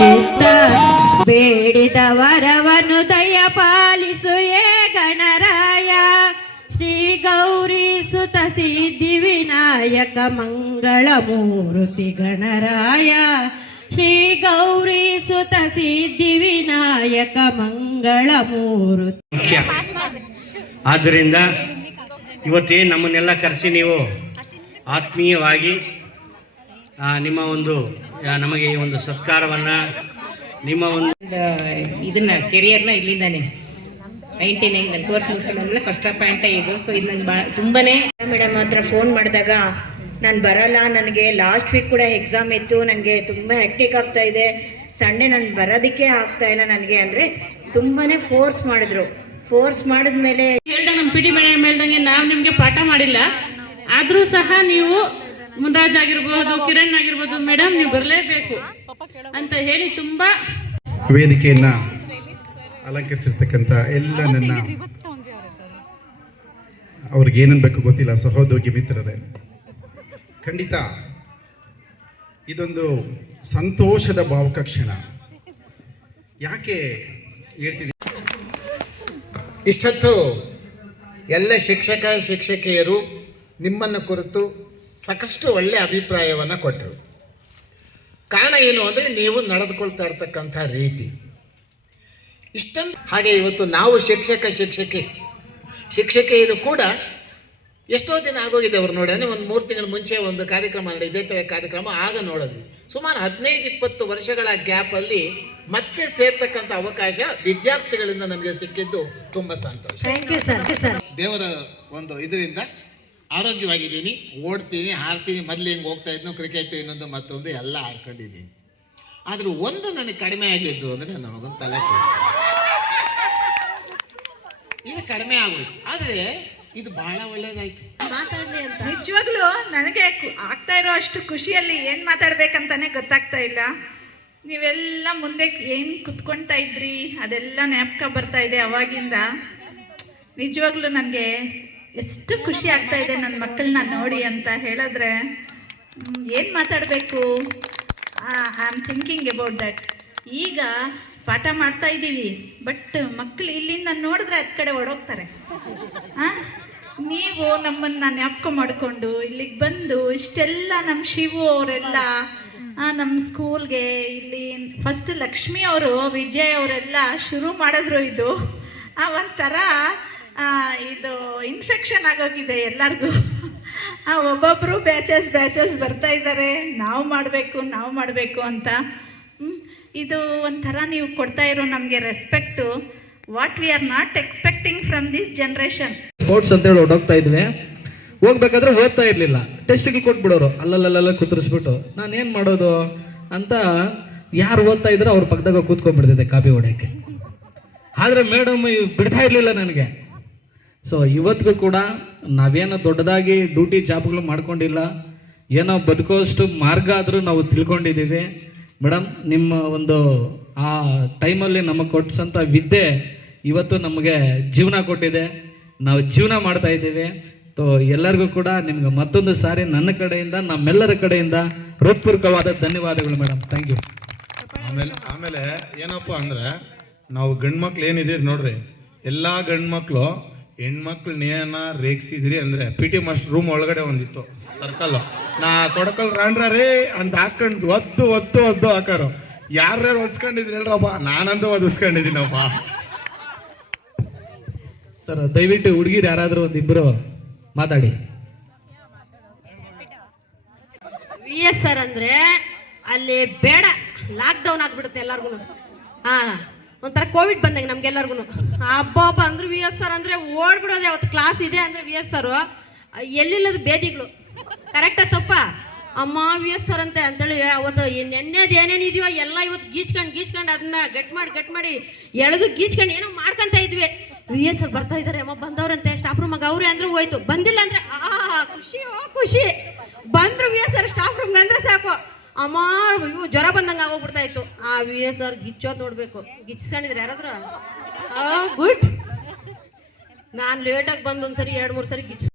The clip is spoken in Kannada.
ಮುಕ್ತಿಸ್ತ ಬೇಡಿದ ವರವನ್ನು ದಯ ಪಾಲಿಸು ಏ ಗಣರಾಯ. ಶ್ರೀ ಗೌರಿ ಸುತ ಸಿದ್ಧಿ ವಿನಾಯಕ ಮಂಗಳ ಮೂರ್ತಿ ಗಣರಾಯ. ಶ್ರೀ ಗೌರಿ ಸುತ ಸಿದ್ಧಿ ವಿನಾಯಕ ಮಂಗಳ ಮೂರ್ತಿ ಮುಖ್ಯ. ಆದ್ದರಿಂದ ಇವತ್ತೇ ನಮ್ಮನ್ನೆಲ್ಲ ಕರೆಸಿ ನೀವು ಆತ್ಮೀಯವಾಗಿ ನಿಮ್ಮ ಒಂದು ನಮಗೆ ಈ ಒಂದು ಸಂಸ್ಕಾರವನ್ನು ನಿಮ್ಮ ಒಂದು ಇದನ್ನ ಕೆರಿಯರ್ನ ಇಲ್ಲಿಂದಾನೆ 99 ನನ್ನ ಕೋರ್ಸ್ ಮುಗಿಸ್ಕೊಂಡ್ಮೇಲೆ ಫಸ್ಟ್ ಅಪಾಯಿಂಟೇ ಇದು. ಸೊ ಇದು ನಂಗೆ ತುಂಬಾನೇ ಮೇಡಮ್ ಹತ್ರ ಫೋನ್ ಮಾಡಿದಾಗ ನಾನು ಬರಲ್ಲ, ನನಗೆ ಲಾಸ್ಟ್ ವೀಕ್ ಕೂಡ ಎಕ್ಸಾಮ್ ಇತ್ತು, ನನಗೆ ತುಂಬ ಹ್ಯಾಕ್ಟಿಕ್ ಆಗ್ತಾ ಇದೆ, ಸಂಡೇ ನಾನು ಬರೋದಕ್ಕೆ ಆಗ್ತಾ ಇಲ್ಲ ನನಗೆ ಅಂದರೆ ತುಂಬಾ ಫೋರ್ಸ್ ಮಾಡಿದ್ರು. ಫೋರ್ಸ್ ಮಾಡಿದ್ಮೇಲೆ ಹೇಳ್ದಂಗೆ ನಮ್ಮ ಪಿ ಟಿ ಮೇಡಮ್ ಹೇಳ್ದಂಗೆ ನಾವು ನಿಮಗೆ ಪಾಠ ಮಾಡಿಲ್ಲ, ಆದರೂ ಸಹ ನೀವು ಮುನ್ರಾಜ್ ಆಗಿರ್ಬೋದು, ಕಿರಣ್ ಆಗಿರ್ಬೋದು, ಮೇಡಮ್ ನೀವು ಬರಲೇಬೇಕು ಅಂತ ಹೇಳಿ ತುಂಬ ವೇದಿಕೆಯನ್ನ ಅಲಂಕರಿಸಿರ್ತಕ್ಕಂಥ ಎಲ್ಲ ನನ್ನ ಅವ್ರಿಗೆ ಏನನ್ಬೇಕು ಗೊತ್ತಿಲ್ಲ ಸಹೋದ್ಯೋಗಿ ಮಿತ್ರರೇ, ಖಂಡಿತ ಇದೊಂದು ಸಂತೋಷದ ಭಾವುಕ ಕ್ಷಣ. ಯಾಕೆ ಹೇಳ್ತಿದ್ದೀನಿ, ಇಷ್ಟೊತ್ತು ಎಲ್ಲ ಶಿಕ್ಷಕ ಶಿಕ್ಷಕಿಯರು ನಿಮ್ಮನ್ನು ಕುರಿತು ಸಾಕಷ್ಟು ಒಳ್ಳೆಯ ಅಭಿಪ್ರಾಯವನ್ನು ಕೊಟ್ಟರು. ಕಾರಣ ಏನು ಅಂದರೆ ನೀವು ನಡೆದುಕೊಳ್ತಾ ಇರ್ತಕ್ಕಂಥ ರೀತಿ ಇಷ್ಟೊಂದು. ಹಾಗೆ ಇವತ್ತು ನಾವು ಶಿಕ್ಷಕಿಯರು ಕೂಡ ಎಷ್ಟೋ ದಿನ ಆಗೋಗಿದೆ ಅವ್ರು ನೋಡಿ. ಅಂದರೆ ಒಂದು 3 ತಿಂಗಳ ಮುಂಚೆ ಒಂದು ಕಾರ್ಯಕ್ರಮ ನಡೆದಿದೆ, ಕಾರ್ಯಕ್ರಮ ಆಗ ನೋಡಿದ್ವಿ. ಸುಮಾರು 15-20 ವರ್ಷಗಳ ಗ್ಯಾಪಲ್ಲಿ ಮತ್ತೆ ಸೇರ್ತಕ್ಕಂಥ ಅವಕಾಶ ವಿದ್ಯಾರ್ಥಿಗಳಿಂದ ನಮಗೆ ಸಿಕ್ಕಿದ್ದು ತುಂಬ ಸಂತೋಷ. ದೇವರ ಒಂದು ಇದರಿಂದ ಆರೋಗ್ಯವಾಗಿದ್ದೀನಿ, ಓಡ್ತೀನಿ, ಹಾರ್ತೀನಿ. ಮೊದಲು ಹಿಂಗೆ ಹೋಗ್ತಾ ಇದ್ನು, ಕ್ರಿಕೆಟ್ ಇನ್ನೊಂದು ಮತ್ತೊಂದು ಎಲ್ಲ ಆಡ್ಕೊಂಡಿದ್ದೀನಿ. ಆದರೂ ಒಂದು ನನಗೆ ಕಡಿಮೆ ಆಗಿದ್ದು ಅಂದರೆ ನಮಗೊಂದು ತಲೆ ಇದು ಕಡಿಮೆ ಆಗೋಯ್ತು. ಆದರೆ ಇದು ಬಹಳ ಒಳ್ಳೇದಾಯ್ತು. ನಿಜವಾಗ್ಲೂ ನನಗೆ ಆಗ್ತಾ ಇರೋ ಅಷ್ಟು ಖುಷಿಯಲ್ಲಿ ಏನು ಮಾತಾಡ್ಬೇಕಂತಾನೆ ಗೊತ್ತಾಗ್ತಾ ಇಲ್ಲ. ನೀವೆಲ್ಲ ಮುಂದೆ ಏನು ಕುತ್ಕೊಳ್ತಾ ಇದ್ರಿ ಅದೆಲ್ಲ ಜ್ಞಾಪಕ ಬರ್ತಾ ಇದೆ ಅವಾಗಿಂದ. ನಿಜವಾಗ್ಲೂ ನನಗೆ ಎಷ್ಟು ಖುಷಿ ಆಗ್ತಾ ಇದೆ ನನ್ನ ಮಕ್ಕಳನ್ನ ನೋಡಿ ಅಂತ ಹೇಳಿದ್ರೆ. ಏನು ಮಾತಾಡಬೇಕು, I am thinking about that. ಈಗ ಪಾಠ ಮಾಡ್ತಾ ಇದ್ದೀವಿ, ಬಟ್ ಮಕ್ಕಳು ಇಲ್ಲಿಂದ ನೋಡಿದ್ರೆ ಅದ್ ಕಡೆ ಹೊಡೋಗ್ತಾರೆ. ನೀವು ನಮ್ಮನ್ನು ಜ್ಞಾಪಕ ಮಾಡಿಕೊಂಡು ಇಲ್ಲಿಗೆ ಬಂದು ಇಷ್ಟೆಲ್ಲ ನಮ್ಮ ಶಿವು ಅವರೆಲ್ಲ ನಮ್ಮ ಸ್ಕೂಲ್ಗೆ ಇಲ್ಲಿ ಫಸ್ಟ್ ಲಕ್ಷ್ಮಿ ಅವರು, ವಿಜಯ್ ಅವರೆಲ್ಲ ಶುರು ಮಾಡಿದ್ರು. ಇದು ಒಂಥರ ಇದು ಇನ್ಫೆಕ್ಷನ್ ಆಗೋಗಿದೆ ಎಲ್ಲರಿಗೂ. ಒಬ್ಬೊಬ್ಬರು ಬ್ಯಾಚಸ್ ಬರ್ತಾ ಇದ್ದಾರೆ, ನಾವು ಮಾಡಬೇಕು ಅಂತ. ಇದು ಒಂಥರ ನೀವು ಕೊಡ್ತಾ ಇರೋ ನಮಗೆ respect, what we are not expecting from this generation. Sports ಅಂತೇಳಿ ಹೋಗ್ತಾ ಇದ್ವಿ, ಹೋಗ್ಬೇಕಾದ್ರೆ ಓದ್ತಾ ಇರಲಿಲ್ಲ, ಟೆಸ್ಟ್ಗೆ ಕೊಟ್ಬಿಡೋರು, ಅಲ್ಲಲ್ಲ ಕೂತ್ರಿಸ್ಬಿಟ್ಟು ನಾನೇನು ಮಾಡೋದು ಅಂತ ಯಾರು ಓದ್ತಾ ಇದ್ರು ಅವ್ರ ಪಕ್ಕದಾಗ ಕೂತ್ಕೊಂಡ್ಬಿಡ್ತಿದ್ದೆ ಕಾಪಿ ಹೊಡೆಯೋಕ್ಕೆ. ಆದರೆ ಮೇಡಮ್ ಬಿಡ್ತಾ ಇರಲಿಲ್ಲ ನನಗೆ. ಸೊ ಇವತ್ತಿಗೂ ಕೂಡ ನಾವೇನೋ ದೊಡ್ಡದಾಗಿ ಡ್ಯೂಟಿ ಜಾಬ್ಗಳು ಮಾಡ್ಕೊಂಡಿಲ್ಲ, ಏನೋ ಬದುಕೋಷ್ಟು ಮಾರ್ಗ ಆದರೂ ನಾವು ತಿಳ್ಕೊಂಡಿದ್ದೀವಿ. ಮೇಡಮ್ ನಿಮ್ಮ ಒಂದು ಆ ಟೈಮಲ್ಲಿ ನಮಗೆ ಕೊಟ್ಟಿಸಂಥ ವಿದ್ಯೆ ಇವತ್ತು ನಮಗೆ ಜೀವನ ಕೊಟ್ಟಿದೆ, ನಾವು ಜೀವನ ಮಾಡ್ತಾ ಇದ್ದೀವಿ. ಸೊ ಎಲ್ಲರಿಗೂ ಕೂಡ ನಿಮ್ಗೆ ಮತ್ತೊಂದು ಸಾರಿ ನನ್ನ ಕಡೆಯಿಂದ, ನಮ್ಮೆಲ್ಲರ ಕಡೆಯಿಂದ ಹೃತ್ಪೂರ್ವಕವಾದ ಧನ್ಯವಾದಗಳು ಮೇಡಮ್. Thank you. ಆಮೇಲೆ ಏನಪ್ಪ ಅಂದರೆ, ನಾವು ಗಂಡು ಮಕ್ಳು ಏನಿದ್ದೀರಿ ನೋಡ್ರಿ, ಎಲ್ಲ ಗಂಡು ಮಕ್ಕಳು ಹೆಣ್ಮಕ್ಳನ್ನೇನ ರೇಗಿಸಿದ್ರಿ ಅಂದರೆ ಪಿ ಟಿ ಮಾಸ್ಟರ್ ರೂಮ್ ಒಳಗಡೆ ಒಂದಿತ್ತು ಸರ್ಕಲ್ಲು, ನಾ ತೊಡಕಲ್ ರಾಂಡ್ರ ರೇ ಅಂತ ಹಾಕೊಂಡು ಒದ್ದು ಹಾಕಾರು. ಯಾರ್ಯಾರು ಒದಿಸ್ಕೊಂಡಿದ್ರಿ ಹೇಳ್ರಪ್ಪ, ನಾನಂತೂ ಒದಿಸ್ಕೊಂಡಿದ್ದೀನಪ್ಪ. ಸರ್ ದಯವಿಟ್ಟು ಹುಡುಗಿರು ಯಾರಾದರೂ ಒಂದಿಬ್ಬರು ಮಾತಾಡಿ. VSR ಅಂದರೆ ಅಲ್ಲಿ ಬೇಡ, ಲಾಕ್ಡೌನ್ ಆಗ್ಬಿಡುತ್ತೆ ಎಲ್ಲರಿಗೂ. ಒಂಥರ ಕೋವಿಡ್ ಬಂದಂಗೆ ನಮ್ಗೆಲ್ಲರಿಗೂ. ಹಬ್ಬ ಅಂದ್ರೆ VSR ಅಂದರೆ ಓಡ್ಬಿಡೋದು. ಅವತ್ತು ಕ್ಲಾಸ್ ಇದೆ ಅಂದರೆ VSR, ಎಲ್ಲಿಲ್ಲದು ಬೇದಿಗಳು. ಕರೆಕ್ಟಾ ತಪ್ಪ? ಅಮ್ಮ VSR ಅಂತೇಳಿ ಅವತ್ತು ನೆನ್ನೆದು ಏನೇನಿದೆಯೋ ಎಲ್ಲ ಇವತ್ತು ಗೀಚ್ಕೊಂಡು ಅದನ್ನ ಗಟ್ ಮಾಡಿ ಎಳೆದು ಗೀಚ್ಕೊಂಡು ಏನೋ ಮಾಡ್ಕೊಂತ ಇದ್ವಿ. VSR ಬರ್ತಾ ಇದ್ದಾರೆ, ಅಮ್ಮ ಬಂದವ್ರಂತೆ, ಸ್ಟಾಫ್ ರೂಮಾಗ ಅವ್ರೆ ಅಂದ್ರೆ ಹೋಯ್ತು. ಬಂದಿಲ್ಲ ಅಂದರೆ ಖುಷಿ. ಬಂದ್ರು VSR ಸ್ಟಾಫ್ ರೂಮ್ಗೆ ಅಂದರೆ ಸಾಕು, ಅಮ್ಮ ಇವು ಜ್ವರ ಬಂದಂಗೆ ಆಗೋಗ್ಬಿಡ್ತಾ ಇತ್ತು. ಆ VSR ಗಿಚ್ಚೋದು ನೋಡ್ಬೇಕು. ಗಿಚ್ಕೊಂಡಿದ್ರೆ ಯಾರಾದ್ರೂ ಗುಡ್. ನಾನು ಲೇಟಾಗಿ ಬಂದು ಒಂದ್ಸರಿ 2-3 ಸರಿ ಗಿಚ್ಚ